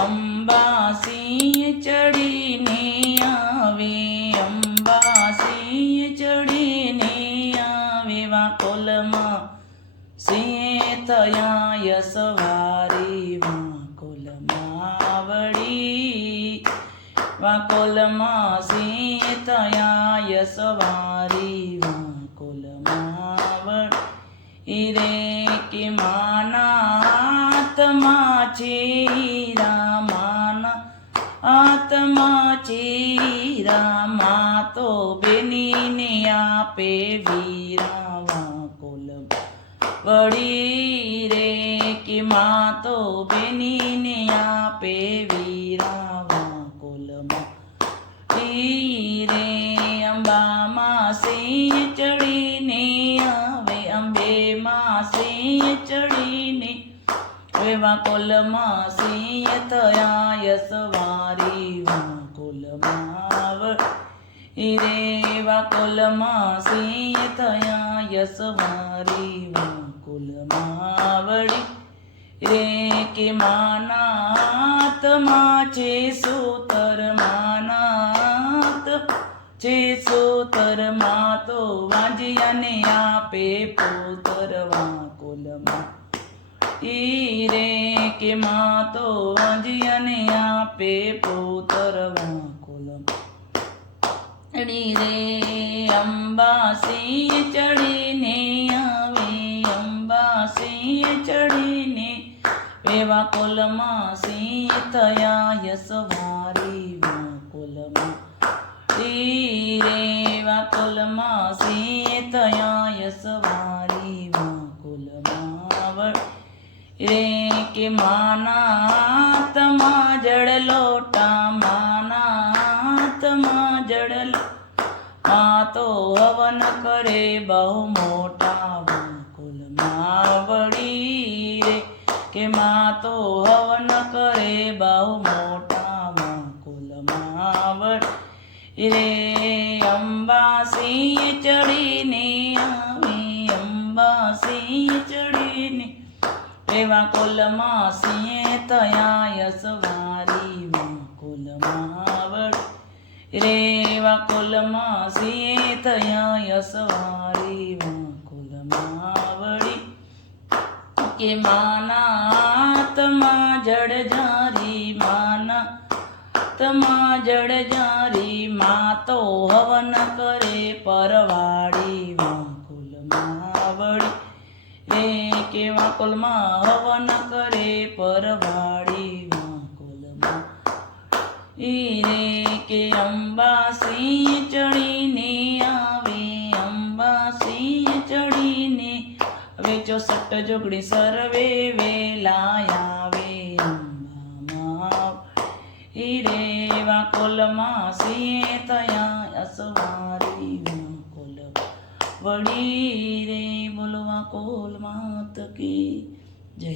અંબાસિંહ ચડીને આવે, અંબાસિંહ ચડીને આવે, વાકોલમાં સિંહ થયા યશવારી, વાકોલમાં વળી, વાકોલમાં સિંહ થયા યશવારી, વાકોલમાં વળી રે કે માના આત્મા છે રામાના આત્મા છે રામા, તો બેનીને આપે વીરા, વાકોલમ વળી રે કે મા તો બેનીને આપે વીરા, વાકોલમાં રે અંબામાં સિંહ ચડીને આવે, અંબેમાં સિંહ ચડીને આવે, વાકોલમાં સિંહ થયા યશવારી, વાકોલમાં વળી રે, વાકોલમાં સિંહ થયા યશવારી, વાકોલમાં વળી રે કે માના આત્મા છે સૂતર, માના છે સૂતર, મા તો વાંજિયાને આપે પુત્ર, વાકોલમાં રે કે મા તો વાંજિયાને આપે પુત્ર, વાકોલમાં રે અંબાસિંહ ચડીને આવે, અંબાસિંહ ચડીને આવે, વાકોલમાં સિંહ થયા યશવારી, વાકોલમાં રે વાકોલમાં સિંહ થયા યશવારી, વાકોલમાં વળી રે કે માના હાથમાં જળ લોટા, માના હાથમાં જળ મા તો હવન કરે બહુ મોટા, વાકોલમાં વળી રે કે મા તો હવન કરે બહુ મોટા, વાકોલમાં વળી રે અંબાસિંહ ચડીને આવે, અંબાસિંહ ચડીને આવે, વાકોલમાં સિંહ થયા યશવારી, વાકોલમાં વળી રે, વાકોલમાં સિંહ થયા યશવારી, વાકોલમાં વળી કે માના હાથમાં જળ જારી, માના હાથમાં જળ જારી, મા તો હવન કરે પરવાડી, વાકોલમાં વળી રે કે વાકોલમાં હવન કરે પરવાડી, વાકોલમાં રે કે અંબાસિંહ ચડીને આવે, અંબાસિંહ ચડીને આવે, 64 જોગણી સર્વે વેલા આવે, અંબામાં રે વાકોલમાં સિંહ થયા યશવારી, વાકોલમાં વળી રે, બોલો વાકોલ માત કી જય.